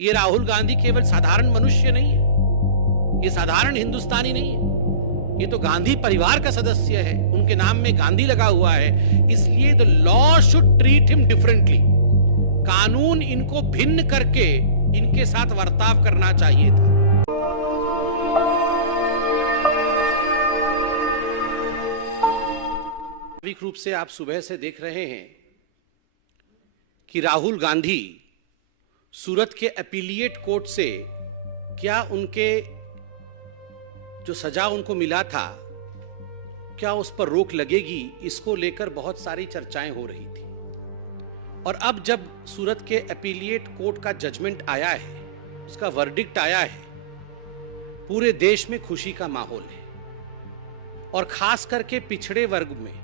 ये राहुल गांधी केवल साधारण मनुष्य नहीं है, ये साधारण हिंदुस्तानी नहीं है, ये तो गांधी परिवार का सदस्य है, उनके नाम में गांधी लगा हुआ है, इसलिए the law should treat him differently. कानून इनको भिन्न करके इनके साथ बर्ताव करना चाहिए था। स्वाभाविक रूप से आप सुबह से देख रहे हैं कि राहुल गांधी सूरत के अपीलिएट कोर्ट से क्या उनके जो सजा उनको मिला था क्या उस पर रोक लगेगी, इसको लेकर बहुत सारी चर्चाएं हो रही थी। और अब जब सूरत के अपीलिएट कोर्ट का जजमेंट आया है, उसका वर्डिक्ट आया है, पूरे देश में खुशी का माहौल है। और खास करके पिछड़े वर्ग में,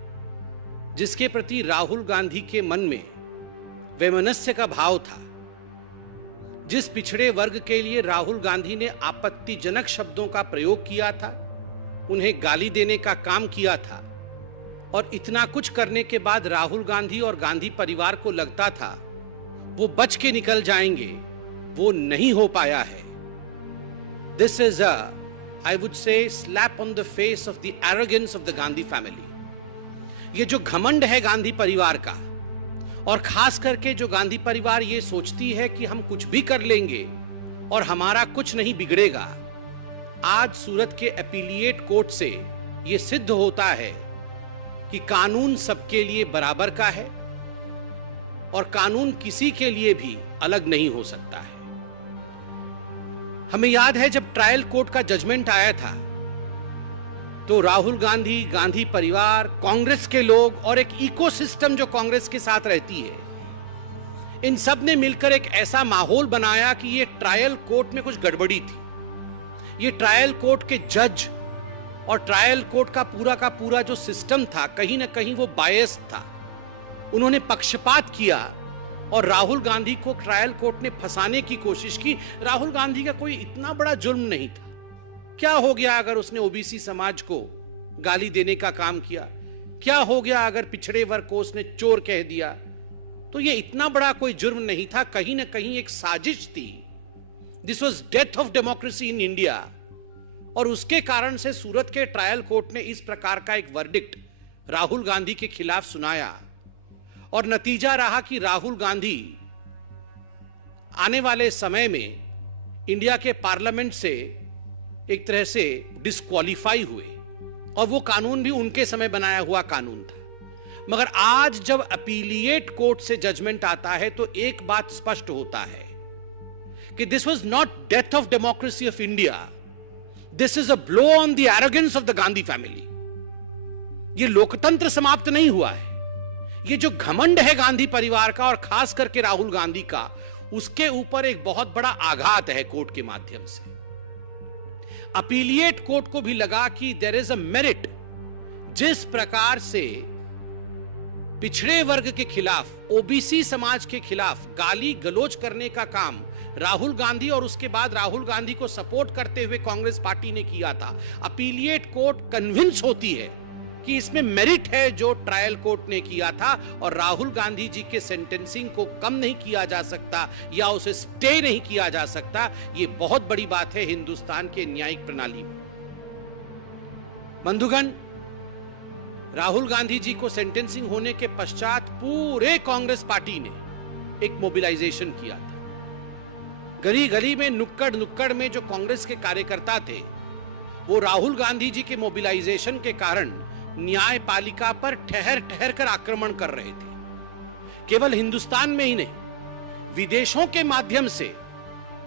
जिसके प्रति राहुल गांधी के मन में वैमनस्य का भाव था, जिस पिछड़े वर्ग के लिए राहुल गांधी ने आपत्तिजनक शब्दों का प्रयोग किया था, उन्हें गाली देने का काम किया था, और इतना कुछ करने के बाद राहुल गांधी और गांधी परिवार को लगता था वो बच के निकल जाएंगे, वो नहीं हो पाया है। This is I would say slap on the face of the arrogance of the Gandhi family. ये जो घमंड है गांधी परिवार का, और खास करके जो गांधी परिवार ये सोचती है कि हम कुछ भी कर लेंगे और हमारा कुछ नहीं बिगड़ेगा, आज सूरत के अपीलिएट कोर्ट से ये सिद्ध होता है कि कानून सबके लिए बराबर का है और कानून किसी के लिए भी अलग नहीं हो सकता है। हमें याद है जब ट्रायल कोर्ट का जजमेंट आया था तो राहुल गांधी, गांधी परिवार, कांग्रेस के लोग और एक इकोसिस्टम जो कांग्रेस के साथ रहती है, इन सब ने मिलकर एक ऐसा माहौल बनाया कि ये ट्रायल कोर्ट में कुछ गड़बड़ी थी। ये ट्रायल कोर्ट के जज और ट्रायल कोर्ट का पूरा जो सिस्टम था, कहीं ना कहीं वो बायस था। उन्होंने पक्षपात किया और राहुल गांधी को ट्रायल कोर्ट ने फंसाने की कोशिश की। राहुल गांधी का कोई इतना बड़ा जुर्म नहीं था। क्या हो गया अगर उसने ओबीसी समाज को गाली देने का काम किया? क्या हो गया अगर पिछड़े वर्ग को उसने चोर कह दिया? तो ये इतना बड़ा कोई जुर्म नहीं था, कहीं ना कहीं एक साजिश थी। This was death of democracy in India. और उसके कारण से सूरत के ट्रायल कोर्ट ने इस प्रकार का एक वर्डिक्ट राहुल गांधी के खिलाफ सुनाया, और नतीजा रहा कि राहुल गांधी आने वाले समय में इंडिया के पार्लियामेंट से एक तरह से डिस्क्वालीफाई हुए, और वो कानून भी उनके समय बनाया हुआ कानून था। मगर आज जब अपीलिएट कोर्ट से जजमेंट आता है तो एक बात स्पष्ट होता है कि this was not death of democracy of India, this is a blow on the arrogance of the Gandhi family. ये लोकतंत्र समाप्त नहीं हुआ है। ये जो घमंड है गांधी परिवार का और खास करके राहुल गांधी का, उसके ऊपर एक बहुत बड़ा आघात है कोर्ट के माध्यम से। अपीलिएट कोर्ट को भी लगा कि देयर इज अ मेरिट। जिस प्रकार से पिछड़े वर्ग के खिलाफ, ओबीसी समाज के खिलाफ गाली गलौज करने का काम राहुल गांधी और उसके बाद राहुल गांधी को सपोर्ट करते हुए कांग्रेस पार्टी ने किया था, अपीलिएट कोर्ट कन्विंस होती है कि इसमें मेरिट है जो ट्रायल कोर्ट ने किया था, और राहुल गांधी जी के सेंटेंसिंग को कम नहीं किया जा सकता या उसे स्टे नहीं किया जा सकता। यह बहुत बड़ी बात है हिंदुस्तान के न्यायिक प्रणाली में। बंधुगण, राहुल गांधी जी को सेंटेंसिंग होने के पश्चात पूरे कांग्रेस पार्टी ने एक मोबिलाइजेशन किया था। गली गली में, नुक्कड़ में जो कांग्रेस के कार्यकर्ता थे, वो राहुल गांधी जी के मोबिलाइजेशन के कारण न्यायपालिका पर ठहर ठहर कर आक्रमण कर रहे थे। केवल हिंदुस्तान में ही नहीं, विदेशों के माध्यम से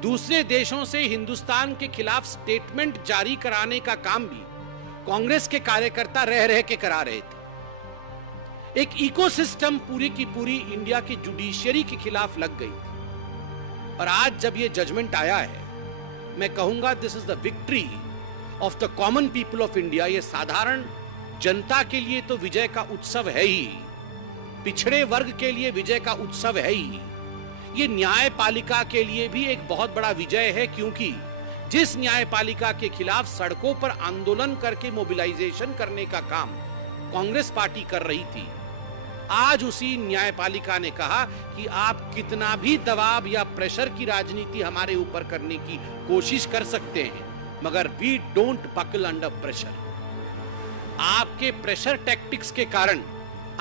दूसरे देशों से हिंदुस्तान के खिलाफ स्टेटमेंट जारी कराने का काम भी कांग्रेस के कार्यकर्ता रह रह के करा रहे थे। एक इकोसिस्टम पूरी की पूरी इंडिया की जुडिशियरी के खिलाफ लग गई थी। और आज जब ये जजमेंट आया है, मैं कहूंगा this is the victory of the common people of India. ये साधारण जनता के लिए तो विजय का उत्सव है ही, पिछड़े वर्ग के लिए विजय का उत्सव है ही, ये न्यायपालिका के लिए भी एक बहुत बड़ा विजय है, क्योंकि जिस न्यायपालिका के खिलाफ सड़कों पर आंदोलन करके मोबिलाइजेशन करने का काम कांग्रेस पार्टी कर रही थी, आज उसी न्यायपालिका ने कहा कि आप कितना भी दबाव या प्रेशर की राजनीति हमारे ऊपर करने की कोशिश कर सकते हैं, मगर we don't buckle under pressure. आपके प्रेशर टैक्टिक्स के कारण,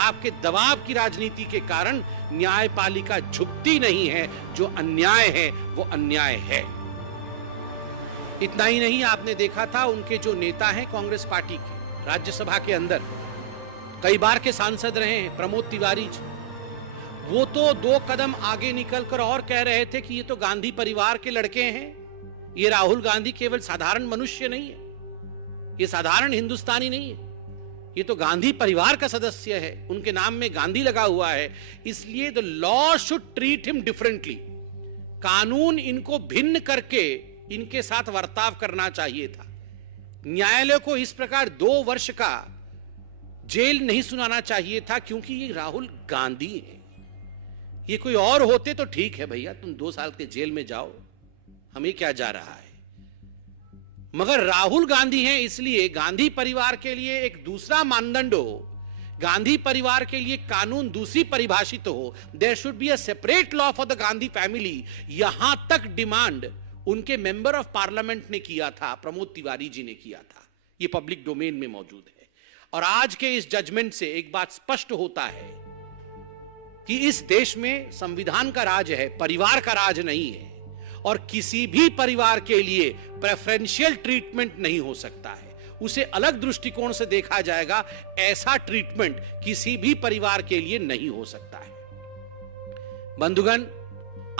आपके दबाव की राजनीति के कारण न्यायपालिका झुकती नहीं है। जो अन्याय है वो अन्याय है। इतना ही नहीं, आपने देखा था उनके जो नेता हैं कांग्रेस पार्टी के, राज्यसभा के अंदर कई बार के सांसद रहे हैं, प्रमोद तिवारी जी, वो तो 2 कदम आगे निकलकर और कह रहे थे कि ये तो गांधी परिवार के लड़के हैं, ये राहुल गांधी केवल साधारण मनुष्य नहीं है, ये साधारण हिंदुस्तानी नहीं है, ये तो गांधी परिवार का सदस्य है, उनके नाम में गांधी लगा हुआ है, इसलिए the law should treat him differently. कानून इनको भिन्न करके इनके साथ वर्ताव करना चाहिए था। न्यायालय को इस प्रकार 2 वर्ष का जेल नहीं सुनाना चाहिए था, क्योंकि ये राहुल गांधी है। ये कोई और होते तो ठीक है भैया, तुम 2 साल के जेल में जाओ, हमें क्या जा रहा है, मगर राहुल गांधी हैं, इसलिए गांधी परिवार के लिए एक दूसरा मानदंड हो, गांधी परिवार के लिए कानून दूसरी परिभाषित हो। There should be a separate law for the Gandhi family. यहां तक डिमांड उनके मेंबर ऑफ पार्लियामेंट ने किया था, प्रमोद तिवारी जी ने किया था, ये पब्लिक डोमेन में मौजूद है। और आज के इस जजमेंट से एक बात स्पष्ट होता है कि इस देश में संविधान का राज है, परिवार का राज नहीं है, और किसी भी परिवार के लिए प्रेफरेंशियल ट्रीटमेंट नहीं हो सकता है, उसे अलग दृष्टिकोण से देखा जाएगा। ऐसा ट्रीटमेंट किसी भी परिवार के लिए नहीं हो सकता है। बंधुगण,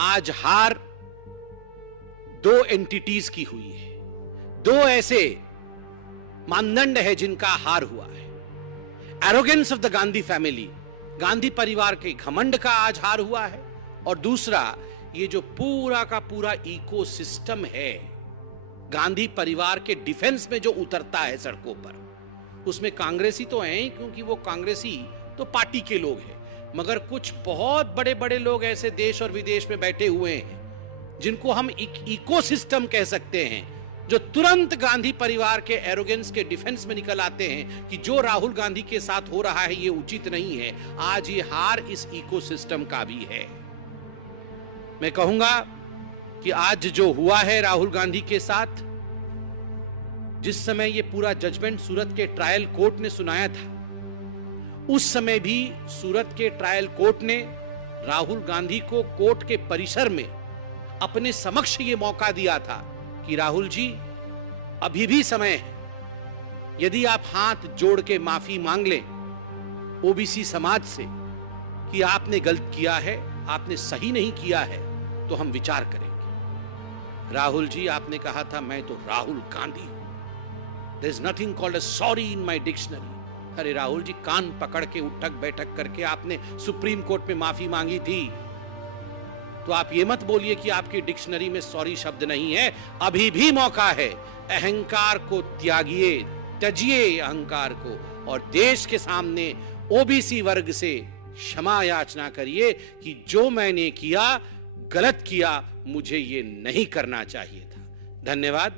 आज हार 2 एंटिटीज की हुई है, 2 ऐसे मानदंड है जिनका हार हुआ है। Arrogance of the Gandhi family, Gandhi परिवार के घमंड का आज हार हुआ है, और दूसरा ये जो पूरा का पूरा इकोसिस्टम है गांधी परिवार के डिफेंस में जो उतरता है सड़कों पर, उसमें कांग्रेसी तो हैं, क्योंकि वो कांग्रेसी तो पार्टी के लोग हैं, मगर कुछ बहुत बड़े बड़े लोग ऐसे देश और विदेश में बैठे हुए हैं जिनको हम इकोसिस्टम कह सकते हैं, जो तुरंत गांधी परिवार के एरोगेंस के डिफेंस में निकल आते हैं कि जो राहुल गांधी के साथ हो रहा है ये उचित नहीं है। आज ये हार इस इकोसिस्टम का भी है। मैं कहूंगा कि आज जो हुआ है राहुल गांधी के साथ, जिस समय ये पूरा जजमेंट सूरत के ट्रायल कोर्ट ने सुनाया था, उस समय भी सूरत के ट्रायल कोर्ट ने राहुल गांधी को कोर्ट के परिसर में अपने समक्ष ये मौका दिया था कि राहुल जी, अभी भी समय है, यदि आप हाथ जोड़ के माफी मांग लें ओबीसी समाज से कि आपने गलत किया है, आपने सही नहीं किया है, तो हम विचार करेंगे। राहुल जी, आपने कहा था मैं तो राहुल गांधी हूं, there is nothing called a sorry in my dictionary. अरे राहुल जी, कान पकड़ के उठक बैठक करके आपने सुप्रीम कोर्ट में माफी मांगी थी, तो आप ये मत बोलिए कि आपकी डिक्शनरी में सॉरी शब्द नहीं है। अभी भी मौका है, अहंकार को त्यागिए, त्यजिए अहंकार को, और देश के सामने ओबीसी वर्ग से क्षमा याचना करिए कि जो मैंने किया, गलत किया, मुझे ये नहीं करना चाहिए था। धन्यवाद।